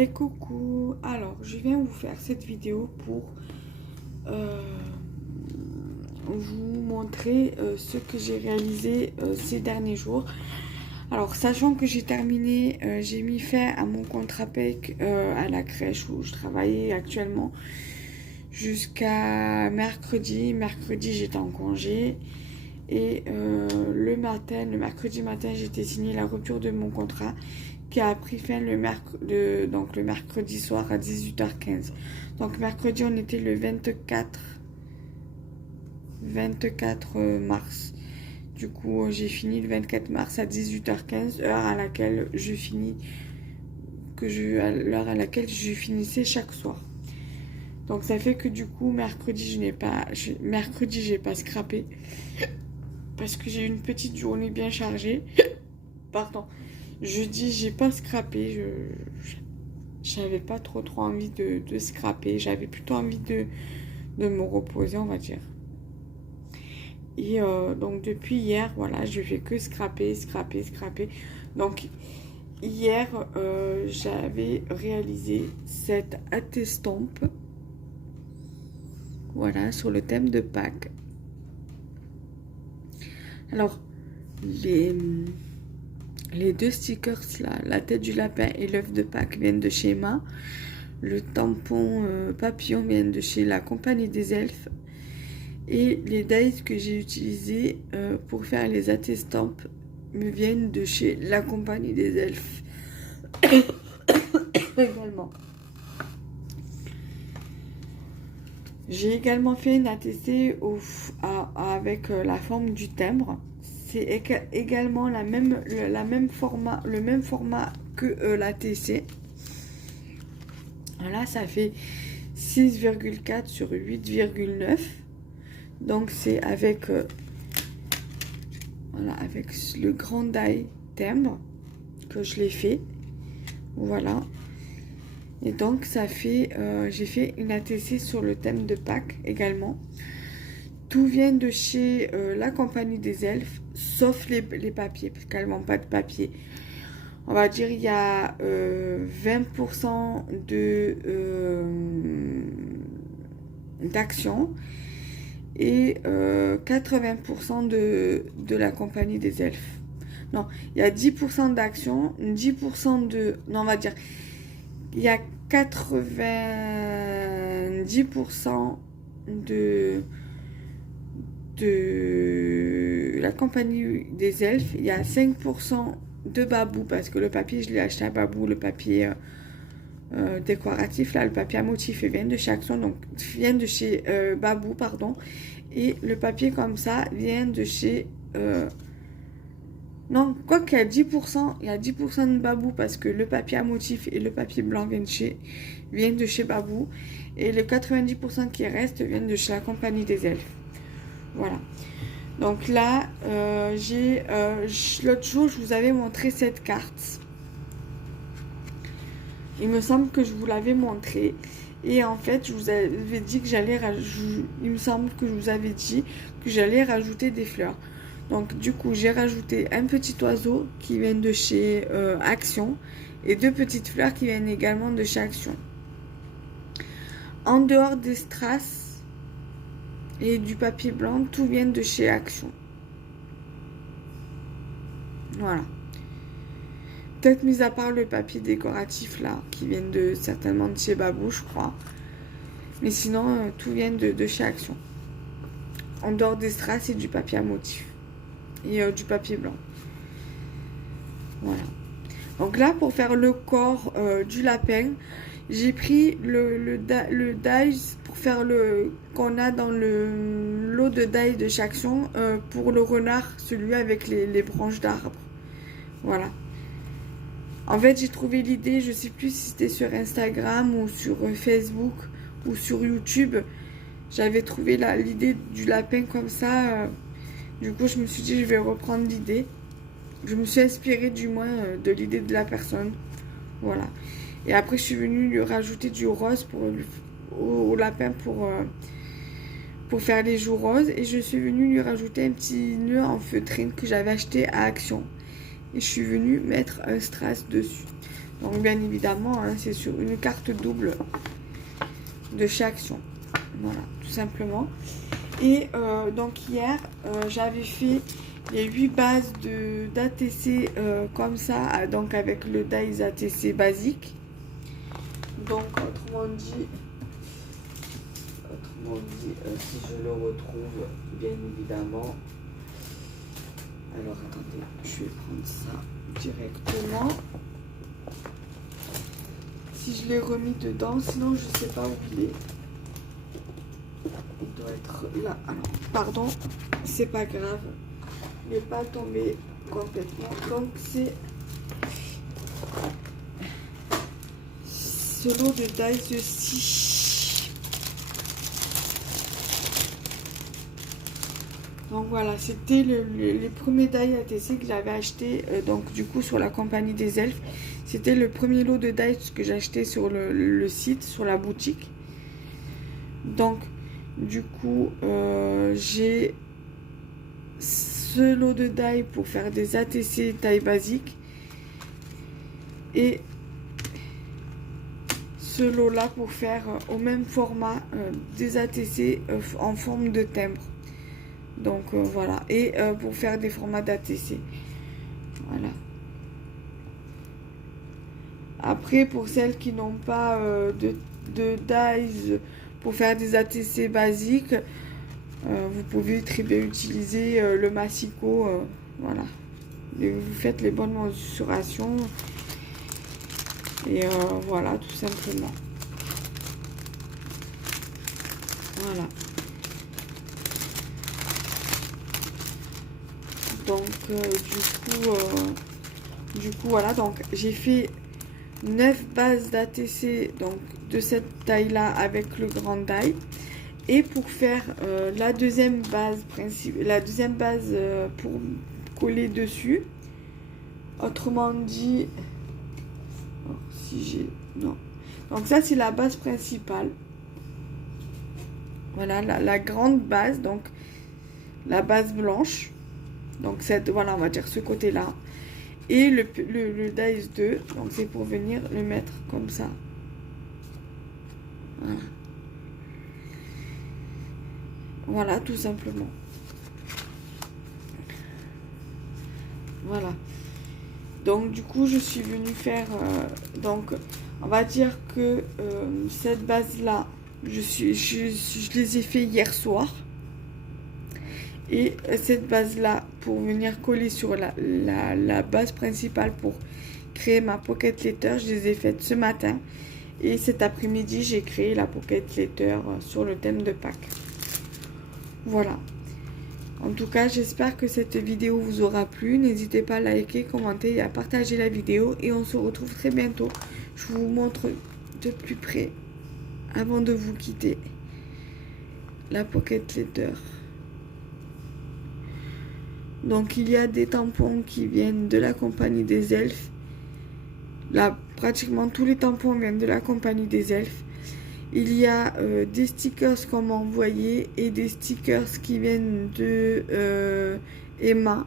Et coucou, alors je viens vous faire cette vidéo pour vous montrer ce que j'ai réalisé ces derniers jours. Alors sachant que j'ai terminé, j'ai mis fin à mon contrat PEC à la crèche où je travaillais actuellement jusqu'à mercredi. Mercredi j'étais en congé et le mercredi matin j'étais signé la rupture de mon contrat qui a pris fin le mercredi soir à 18h15. Donc mercredi on était le 24 mars. Du coup j'ai fini le 24 mars à 18h15, heure à laquelle je finis l'heure à laquelle je finissais chaque soir. Donc ça fait que du coup mercredi j'ai pas scrappé parce que j'ai eu une petite journée bien chargée. Pardon. Jeudi, j'ai pas scrappé. J'avais pas trop envie de scraper. J'avais plutôt envie de me reposer, on va dire. Et donc depuis hier, voilà, je fais que scraper. Donc hier, j'avais réalisé cette attestampe. Voilà, sur le thème de Pâques. Alors, les deux stickers là, la tête du lapin et l'œuf de Pâques viennent de chez Emma. Le tampon papillon vient de chez la compagnie des elfes. Et les dies que j'ai utilisés pour faire les attestampes me viennent de chez la compagnie des elfes. Également. J'ai également fait une attestée avec la forme du timbre. C'est également le même format que la TC. Voilà, ça fait 6,4 sur 8,9. Donc c'est avec avec le grand die timbre que je l'ai fait. Voilà. Et donc ça fait, j'ai fait une ATC sur le thème de Pâques également. Tout vient de chez la compagnie des elfes, sauf les papiers, parce qu'elles n'ont pas de papier. On va dire il y a 20% d'action et 80% de la compagnie des elfes. Non, il y a 10% d'action, 10% de... Non, on va dire... Il y a 90% de la compagnie des elfes. Il y a 5% de Babou, parce que le papier, je l'ai acheté à Babou, le papier décoratif, là, le papier à motif, il vient de chez Action, donc vient de chez Babou, pardon. Et le papier comme ça vient de chez... non, quoi qu'il y a 10%, il y a 10% de Babou parce que le papier à motif et le papier blanc viennent de chez Babou. Et les 90% qui restent viennent de chez la compagnie des elfes. Voilà. Donc là, l'autre jour, je vous avais montré cette carte. Il me semble que je vous l'avais montré. Et en fait, je vous avais dit que j'allais rajouter... Il me semble que je vous avais dit que j'allais rajouter des fleurs. Donc du coup, j'ai rajouté un petit oiseau qui vient de chez Action et deux petites fleurs qui viennent également de chez Action. En dehors des strass et du papier blanc, tout vient de chez Action. Voilà. Peut-être mis à part le papier décoratif là, qui vient certainement de chez Babou, je crois. Mais sinon, tout vient de chez Action. En dehors des strass et du papier à motif. Et du papier blanc. Voilà. Donc là, pour faire le corps du lapin, j'ai pris le dies pour faire qu'on a dans le lot de dies de chaque action pour le renard, celui avec les branches d'arbre. Voilà. En fait, j'ai trouvé l'idée, je sais plus si c'était sur Instagram ou sur Facebook ou sur YouTube. J'avais trouvé l'idée du lapin comme ça. Du coup, je me suis dit, je vais reprendre l'idée. Je me suis inspirée du moins de l'idée de la personne. Voilà. Et après, je suis venue lui rajouter du rose au lapin pour faire les joues roses. Et je suis venue lui rajouter un petit nœud en feutrine que j'avais acheté à Action. Et je suis venue mettre un strass dessus. Donc bien évidemment, hein, c'est sur une carte double de chez Action. Voilà, tout simplement. Et donc hier, j'avais fait les 8 bases d'ATC comme ça, donc avec le dies ATC basique. Donc autrement dit, si je le retrouve, bien évidemment. Alors attendez, je vais prendre ça directement. Si je l'ai remis dedans, sinon je ne sais pas où il est. Il doit être là. Alors, pardon, c'est pas grave. Il n'est pas tombé complètement. Donc c'est ce lot de dies-ci. Donc voilà, c'était les premiers dies ATC que j'avais acheté donc du coup sur la compagnie des elfes. C'était le premier lot de dies que j'ai acheté sur le site, sur la boutique. Donc du coup j'ai ce lot de dies pour faire des ATC taille basique et ce lot là pour faire au même format des ATC en forme de timbre. Donc voilà, et pour faire des formats d'ATC. Voilà. Après, pour celles qui n'ont pas de dies pour faire des ATC basiques, vous pouvez très bien utiliser le massicot. Voilà. Et vous faites les bonnes mensurations. Et voilà, tout simplement. Voilà. Donc du coup voilà, donc j'ai fait 9 bases d'ATC donc de cette taille là avec le grand die. Et pour faire la deuxième base pour coller dessus, autrement dit, alors, si j'ai non, donc ça c'est la base principale. Voilà la grande base, donc la base blanche. Donc cette, voilà, on va dire ce côté là. Et le dies 2, donc c'est pour venir le mettre comme ça. Voilà. Voilà, tout simplement. Voilà. Donc du coup, je suis venue faire, donc on va dire que cette base là, je les ai fait hier soir. Et cette base là pour venir coller sur la base principale pour créer ma pocket letter, je les ai faites ce matin. Et cet après-midi j'ai créé la pocket letter sur le thème de Pâques. Voilà. En tout cas, j'espère que cette vidéo vous aura plu. N'hésitez pas à liker, commenter et à partager la vidéo. Et on se retrouve très bientôt. Je vous montre de plus près, avant de vous quitter, la pocket letter. Donc il y a des tampons qui viennent de la compagnie des elfes. Là, pratiquement tous les tampons viennent de la compagnie des elfes. Il y a des stickers qu'on m'a envoyés et des stickers qui viennent de Emma.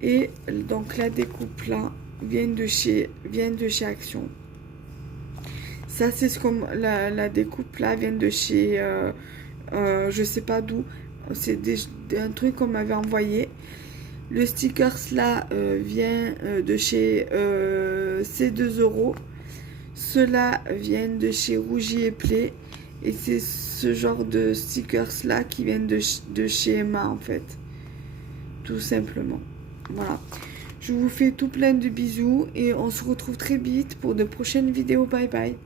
Et donc la découpe là vient de chez Action. Ça c'est ce qu'on la découpe là vient de chez je sais pas d'où. C'est un truc qu'on m'avait envoyé. Le stickers là vient de chez C2 €. Ceux-là viennent de chez Rougy et Play. Et c'est ce genre de stickers là qui viennent de chez Emma en fait. Tout simplement. Voilà. Je vous fais tout plein de bisous et on se retrouve très vite pour de prochaines vidéos. Bye bye.